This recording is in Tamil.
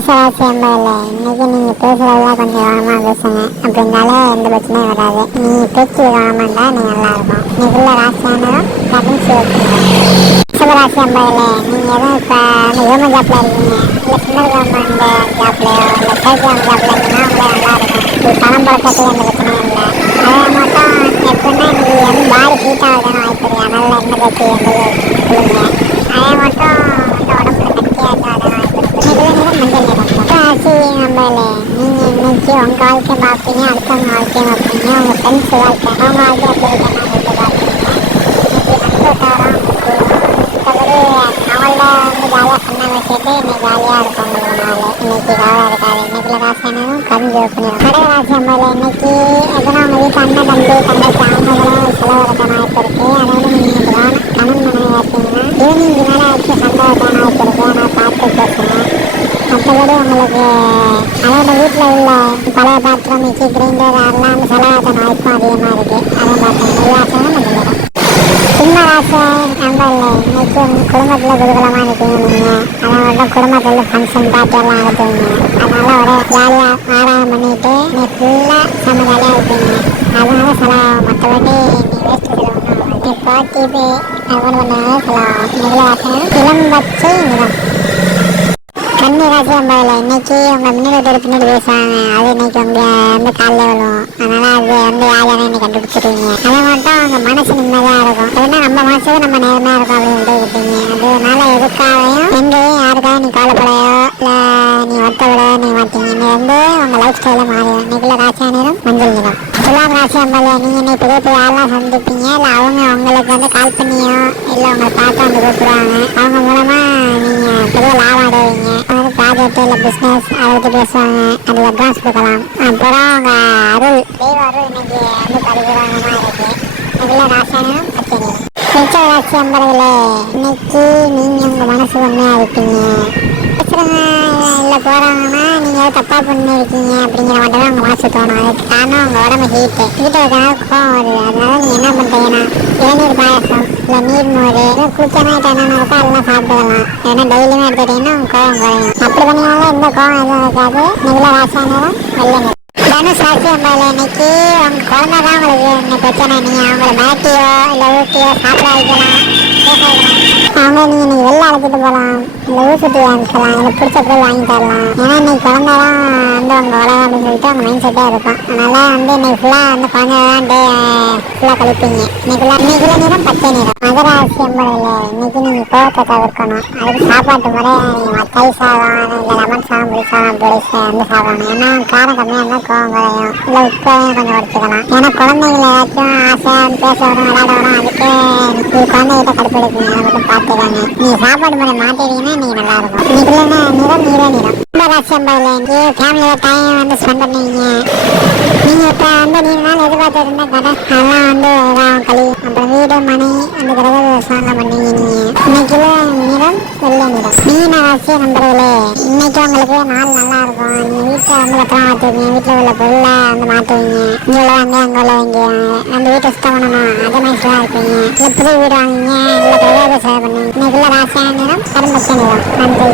மேசராசி என்பதில்ல இன்னைக்கு நீங்க பேசுறதுல கொஞ்சம் கவனமா பேசுங்க அப்படி இருந்தாலே எந்த பிரச்சனையும் வராது நீ பேச்சு கவனமா இருந்தா நீ நல்லா இருக்கும் இன்னைக்குள்ள ராசியானதும் கடன் சிவப்பு சிவராசி என்பதில்ல நீங்க எதுவும் இப்ப அந்த கவர்மெண்ட் ஜாப்ல இருக்கீங்க இல்ல சென்ட்ரல் கவர்மெண்ட் ஜாப்லயோ இல்ல ஸ்டேட் கவர்மெண்ட் ஜாப்ல இருந்தீங்கன்னா உங்களுக்கு நல்லா இருக்கும் இது பணம் பழக்கத்துக்கு எந்த பிரச்சனையும் இல்லை அதே மட்டும் எப்படின்னா இன்னைக்கு எதுவும் பாடி ஹீட் ஆகுதுன்னு வாய்ப்பு இருக்கு அதனால என்ன பேச்சு என்பது சொல்லுங்க அதை மட்டும் வந்து உடம்புல கட்டியாக வாய்ப்பு இருக்கு இன்னைக்குள்ள நேரம் மஞ்சள் நிறம் ராசி நம்பல வாழ்க்கை இன்னைக்கு வாழ்க்கை பார்ப்பீங்க அடுத்தவங்க வாழ்க்கையை பார்ப்பீங்க உங்க ஃப்ரெண்ட்ஸ் வாழ்க்கை அவங்க வாழ்க்கை எப்படி இருக்குன்னு பார்ப்பீங்க இன்னைக்கு வந்து ஜாலியாக இன்னைக்கு ஜாலியாக இருக்கும் உங்களுக்கு நாள் இன்னைக்கு கவலை இருக்காது கவிஞ்சு வைக்கணும் ராசி அம்மாவில் இன்னைக்கு எதனா உங்கள் வீட்டு அண்ணன் தம்பி தங்கச்சி அவங்களும் செலவழிக்கான வாய்ப்பு இருக்கு. அதாவது நீங்கள் கணவன் மனைவி பார்த்தீங்கன்னா ஈவினிங் மேலே வச்சு சண்டை வைக்கான வாய்ப்பு இருக்கு ஆனால் பார்த்து பேசுங்க மற்றபடி உங்களுக்கு அதாவது வீட்டில் உள்ள பழைய பாத்திரம் மிக்சி கிரைண்டர் அதெல்லாம் வந்து செலவாக்கான வாய்ப்பும் அதிகமாக இருக்குது அதை பார்த்தீங்கன்னா விவாசம் கொஞ்சம் சிம்மராசி நம்பர்ல இன்னைக்கு உங்க குடும்பத்துல குதூகலமா இருக்கீங்க நீங்க அதனால குடும்பத்துல ஃபங்க்ஷன் பார்ட்டி எல்லாம் நடத்துவீங்க அதனால ஒரு ஜாலியா ஆராயம் பண்ணிட்டு நீ ஃபுல்லா செம்ம ஜாலியா இருப்பீங்க. அதனால சில மற்றபடி நீ வேஸ்ட் செலவு நீ பார்ட்டி போய் அது ஒன்று பண்ணாலும் செலவாகும். இதில் இளம் பச்சை நிறம் கன்னி ராசி அம்பாவில் இன்னைக்கு உங்கள் முன்னாடி பின்னாடி பேசுவாங்க அது இன்னைக்கு உங்க வந்து காலைல வரும் அதனால அது வந்து யார் யாரும் கண்டுபிடிச்சிருவீங்க அதை மட்டும் உங்க மனசு நிம்மதியாக இருக்கும். ஏன்னா நம்ம மனசுக்கு நம்ம நேர்மையாக இருக்கும் அப்படின்னு இருப்பீங்க. அதனால எதுக்காகவும் எங்கேயும் யாருக்காக நீ கவலைப்படையோ இல்லை நீ வருத்தப்பட நீ மாட்டீங்க. நீ வந்து உங்கள் லைஃப் ஸ்டைல மாறிடும் இன்னைக்குள்ள ராசி துலாம் நீங்க இன்னைக்கு பெரிய பெரிய சந்திப்பீங்க? அவங்க உங்களுக்கு வந்து கால் பண்ணியோ? இல்லை உங்களை பார்த்து வந்து கூப்பிடுவாங்க? அவங்க நீங்க பெரிய லாபம் அடைவீங்க. அதாவது ப்ராஜெக்ட் இல்லை பிஸ்னஸ் அதை பற்றி பேசுவாங்க. அதில் அட்வான்ஸ் கொடுக்கலாம். அப்புறம் அவங்க அருள். தெய்வ அருள் இன்னைக்கு வந்து பரிபூரணமாக இருக்கு. இதில் ராசாயனம் பச்சை மிச்ச ராசி அம்பரதுல இன்னைக்கு நீங்கள் உங்கள் மனசு உண்மையாக இருப்பீங்க. பேசுகிறவங்க இல்லை போகிறாங்கன்னா நீங்கள் தப்பாக பண்ணியிருக்கீங்க அப்படிங்கிற மட்டும் தான் அவங்க மனசு தோணும். அதுக்கு காரணம் அவங்க உடம்பு ஹீட்டு ஹீட்டு இருக்கனால கோவம் வருது. அதனால நீ என்ன பண்ணுறீங்கன்னா இளநீர் பாயசம் இல்லை நீர் மோர் இல்லை குளிச்சமாக என்னென்ன இருக்கோ அதெல்லாம் சாப்பிடலாம். ஏன்னா டெய்லியுமே எடுத்துக்கிட்டிங்கன்னா அவங்க கோவம் குறையும். அப்படி பண்ணினாலும் எந்த கோவம் எதுவும் இருக்காது. நீங்கள ராசாயனம் வெள்ளைங்க தனுஷ் ராசி அம்பாவில் இன்னைக்கு அவங்க குழந்தை தான் உங்களுக்கு இந்த பிரச்சனை? நீங்கள் அவங்கள மாட்டியோ இல்லை ஊட்டியோ சாப்பிட வைக்கலாம். பேச வைக்கலாம். அவங்க நீங்கள் இன்னைக்கு வெளில அழைச்சிட்டு போகலாம். இல்லை வாங்கிக்கலாம் எனக்கு பிடிச்ச பொருள் வாங்கி தரலாம் ஏன்னா இன்னைக்கு குழந்தைதான் வந்து அவங்க வளரும் அப்படின்னு சொல்லிட்டு அவங்க மைண்ட் செட்டே இருக்கும். அதனால வந்து இன்னைக்கு ஃபுல்லாக வந்து குழந்தை தான் டே ஃபுல்லாக கழிப்பீங்க இன்னைக்குள்ள இன்னைக்குள்ள நிறம் பச்சை நிறம். மகராசி அம்பாவில் இன்னைக்கு நீங்கள் கோவத்தை தவிர்க்கணும். அதுக்கு சாப்பாட்டு முறை நீங்கள் தயிர் சாதம் இல்லை லெமன் சாதம் புளி சாதம் அப்படி வந்து சாப்பிடணும் ஏன்னா காரம் கம்மியாக இருந்தால் கோவம் குறையும் இல்லை உப்பையும் கொஞ்சம் குறைச்சிக்கலாம். ஏன்னா குழந்தைங்கள ஏதாச்சும் ஆசையாக பேச வரும் விளையாட வரும் அதுக்கு நீ குழந்தைகிட்ட கடுப்பெடுப்பீங்க. அதை மட்டும் பார்த்துக்காங்க. நீங்கள் சாப்பாடு முறை மாட்டிட்டீங்கன்னா நீங்கள் நல்லா இருக்கும் இன்னைக்குள்ள நிறம் நீல நிறம் ரொம்ப ராசி அம்பாவில் இங்கே ஃபேமிலியோட டைம் வந்து ஸ்பெண்ட் பண்ணுவீங்க நீங்க இப்ப வந்து நீங்க நாள் எதிர்பார்த்துருந்த கடை அதெல்லாம் வந்து இதாகும் களி அப்புறம் வீடு மனை அந்த கிரக விவசாயம் பண்ணுவீங்க நீங்க. இன்னைக்குல நிறம் வெள்ளை நிறம் மீன ராசி நம்பர்களே இன்னைக்கு உங்களுக்கு நாள் நல்லா இருக்கும். நீங்க வீட்டை வந்து பத்திரம் மாத்துவீங்க வீட்டுல உள்ள பொருளை வந்து மாட்டுவீங்க இங்க உள்ள வாங்க அங்க உள்ள வாங்க அந்த வீட்டை சுத்தம் பண்ணணும்? அதே மாதிரி தான் இருப்பீங்க. இல்ல புது வீடு வாங்குவீங்க. இல்ல கிரக விவசாயம் பண்ணுவீங்க. இன்னைக்குள்ள ராசியான நிறம் கரும்பச்சை நிறம் நன்றி.